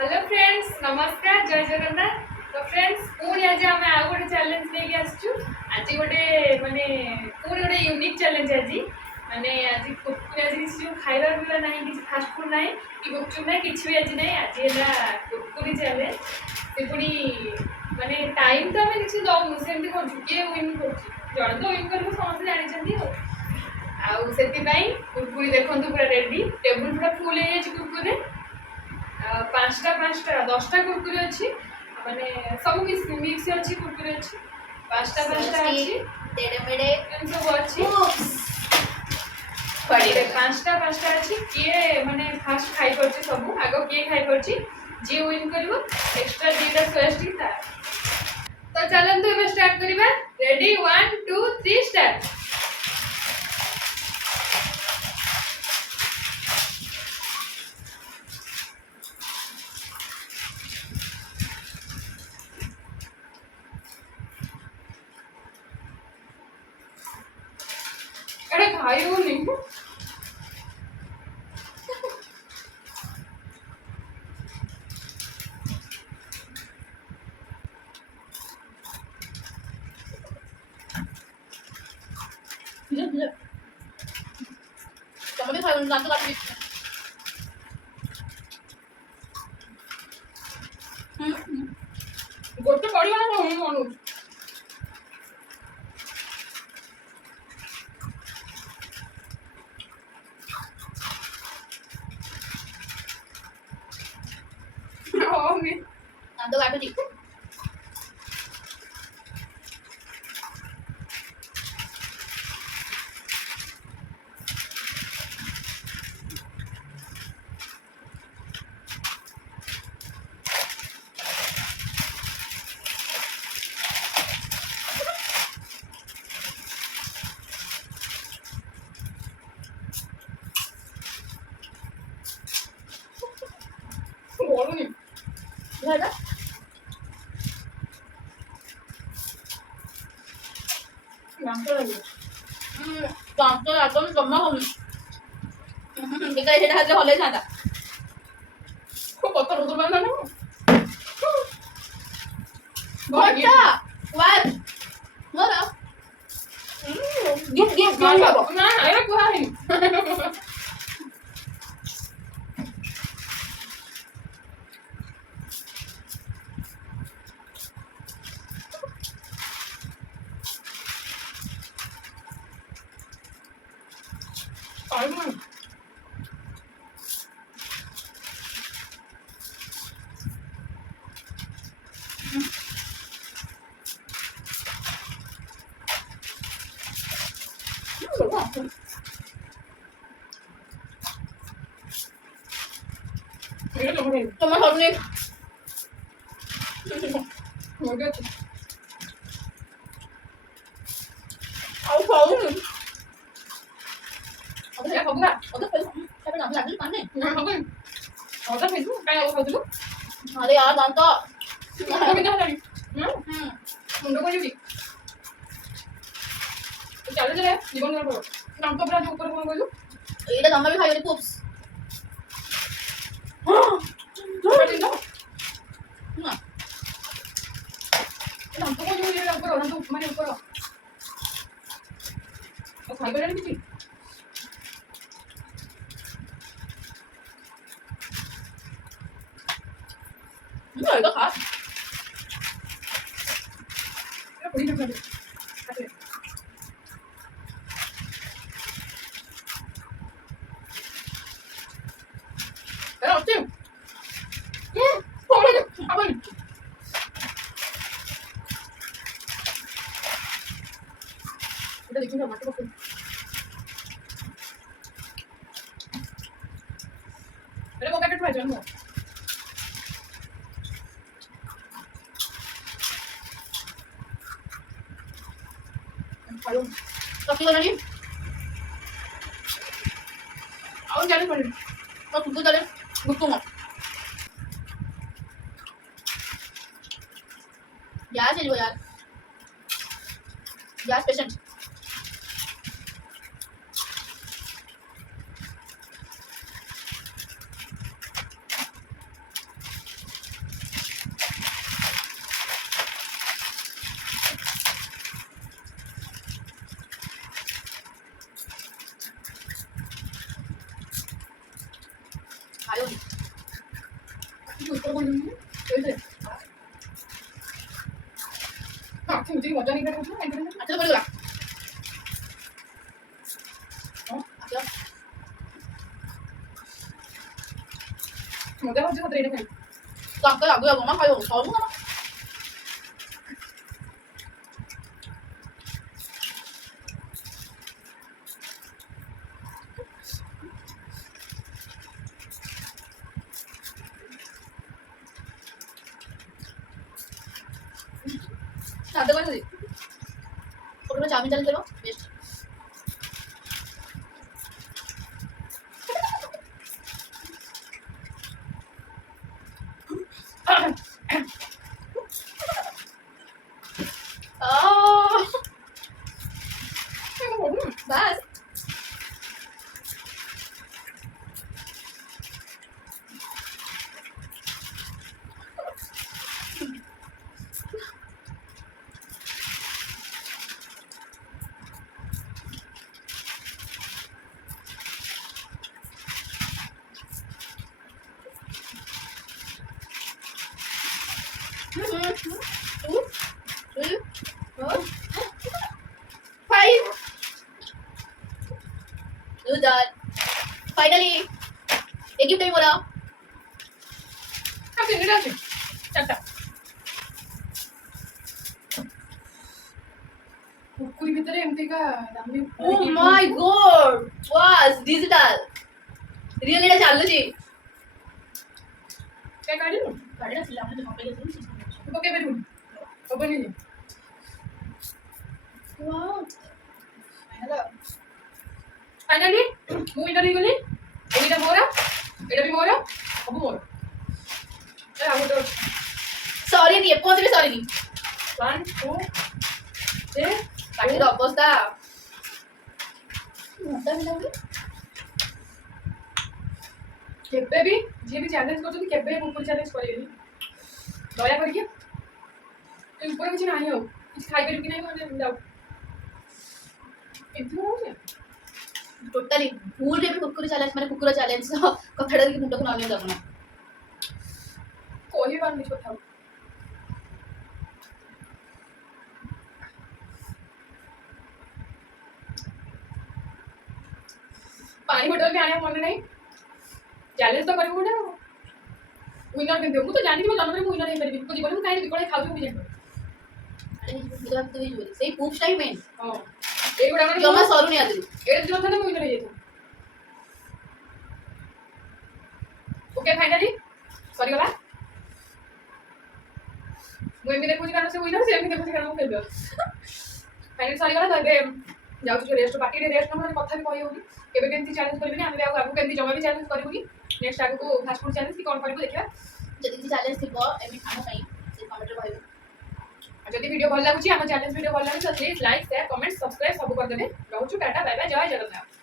Hello friends नमस्कार जय जगन्नाथ। तो फ्रेंड्स पुणी आज आम आउ गोटे चैलेंज लेके आसचु। आज गोटे माने पुणी गोटे यूनिक चैलेंज आज माने आज कुरकुरे आज किसी जो खाइबा पिबा नहीं किसी फास्ट फूड नहीं कि गुपचुप नहीं किसी भी आज नहीं आज एला कुरकुरी चैलेंज से पुणी माने टाइम तो आम किसी दौनु सेमती कर किए विन कर जन तो विन कर समस्त जानी आउ से कुरकुरी देखो पूरा रेडी टेबुल पूरा फुल हो कुरकुरे पांचटा पांचटा 10टा कुरकुरे अच्छी माने सब मिक्स अच्छी कुरकुरे अच्छी पांचटा पांचटा अच्छी तेरे मेरे सब अच्छी पड़े पांचटा पांचटा अच्छी किए माने फास्ट खाई परची सब आगो किए खाई परची जे विन करबो एक्स्ट्रा दीटा स्वास्टिक था। तो चलंतु एबे स्टार्ट करिबा रेडी 1 2 3 स्टार्ट। अरे खाई हो नहीं kamu bisa nonton lagi गोटे पड़िबा ना हम मनु nonton lagi nih बोलो नहीं gimana? नाम तो लगे Tante atau sama kamu kita ini aja oleh sana को पता रोज बना ना Bota! What? Mana? Give ना ना अरे को है आई ये तो हो Sama kamu nih गया Aku tahu nih अब क्या खबरा Udah tapi nanti lagi mana? ना खबर और तो फिर काय हो खबर Ada ya tante तो कितना है मुंडो को जुड़ी चलो चले जीवन में करो नाम तो अपना जो ऊपर कौन बोलू Ini tambah lebih kayu pups but no Nah नाम तो को जुड़ी ऊपर नाम तो माने ऊपर और खाई बना नहीं Ini ada kah? ये पूरी कर दे अरे ओके अब এটা দেখুন না মাটি বসে আরে ও প্যাকেট পাই জানো ভালো Tapi kan lagi আউন জানি করে Kau tunggu tadi Butuh nggak? Ya sih juga ya Ya patient ऊपर बोल दूंगी कैसे हां मुझे मजा नहीं कर रहा है अच्छा तो बोलेगा अच्छा मजा मजा खतरे ने खाई तो आपका आगे अब मम्मा खाओ खाओ ना सादे कर दी और मैं चाउमीन चल चलो बेस्ट बस Two, three, four, five. Do that. Finally, एक गिफ्ट बोला हां सिंगल আছে চারটা কুকুরি ভিতরে এমটিকা দামি Oh my god! Was digital. Real এটা চালু জি क्या कर रही हो গাড়িটা ছিল আমরা যখন পেয়ে গেছি तो क्या बैठूं ओपन नहीं ওয়াও हेलो फाइनली मूवी ना गली এটা মোরা এটা भी মোরা अब মোরা এ আগে তো সরি দিয়ে পৌঁছবে সরি দি 1 2 3 কাটির অবস্থা মোটা মিলাবে କେବେ ବି ଯିଏ ବି ଚ୍ୟାଲେଞ୍ଜ କରୁଛନ୍ତି କେବେ କୁକୁର ଚ୍ୟାଲେଞ୍ଜ କରିବେନି ଦୟା କରିକି ଏ ଉପରେ କିଛି ନାହିଁ ଆଉ କିଛି ଖାଇପାରିବୁ କି ନାହିଁ ମାନେ ଯାଉ ଏମିତି ହଉଛି ଟୋଟାଲି ଭୁଲ ରେ ବି କୁକୁର ଚ୍ୟାଲେଞ୍ଜ ମାନେ କୁକୁର ଚ୍ୟାଲେଞ୍ଜ କଥାଟା କି ମୁଣ୍ଡକୁ ନ ନିଅ ଦବନା କହିପାରୁନି କିଛି କଥା ପାଣି ବୋଟଲ ବି ଆଣିବା ମନେ ନାହିଁ ଚ୍ୟାଲେଞ୍ଜ ତ କରିବୁ ଗୋଟେ ୱିନର କେମିତି ମୁଁ ତ ଜାଣିଛି ମୋ ଜନ୍ମରେ ମୁଁ ୱିନର ହେଇପାରିବି ମୋ ଜୀବନରେ ମୁଁ କାହିଁକି ବିକଳ ଖାଉଛି ମୁଁ ଜାଣିପାରୁନି ଆରେ ଭିଡିଓ ଭିତରେ ବି ଜୋରି ସେଇ ପୁପ୍ସ ଟାଇମ ମେନ୍ ହଁ ଏଇଗୁଡ଼ା ମାନେ ଜମା ସରୁନି ଆଜି ଏଇଟା ଯଦି ନଥାନ୍ତା ମୁଁ ୱିନର ହେଇଯାଇଥାନ୍ତି ଓକେ ଫାଇନାଲି ସରିଗଲା ମୁଁ ଏମିତି ଦେଖୁଛି କାରଣ ସେ ୱିନର ସେ ଏମିତି ଦେଖୁଛି କାରଣ ମୁଁ ଫେଲୁଅର ଫାଇନାଲି ସରିଗଲା ତ ଏବେ ଯାଉଛୁ ଟିକେ ରେଷ୍ଟ ପାର୍ଟିରେ ରେଷ୍ଟ ନହେଲେ କଥା ବି କହି ହଉନି କେବେ କେମିତି ଚ୍ୟାଲେଞ୍ଜ କରିବିନି ଆମେ ବି ଆଉ ଆଗକୁ କେମିତି ଜମା ବି ଚ୍ୟାଲେଞ୍ଜ କରିବୁନି ନେକ୍ସଟ ଆଗକୁ ଫାଷ୍ଟ ଫୁଡ ଚ୍ୟାଲେଞ୍ଜ କି କ'ଣ କରିବୁ ଦେଖିବା ଯଦି କିଛି ଚ୍ୟାଲେଞ୍ଜ ଥିବ ଏମି ଆମ ପାଇଁ ସେ କମେଣ୍ଟରେ କହିବେ ଆଉ ଯଦି ଭିଡ଼ିଓ ଭଲ ଲାଗୁଛି ଆମ ଚ୍ୟାଲେଞ୍ଜ ଭିଡ଼ିଓ ଭଲ ଲାଗୁଛି ତ please like share comment subscribe ସବୁ କରିଦେବେ ରହୁଛୁ ଟାଟା ବାଏ ବାଏ ଜୟ ଜଗନ୍ନାଥ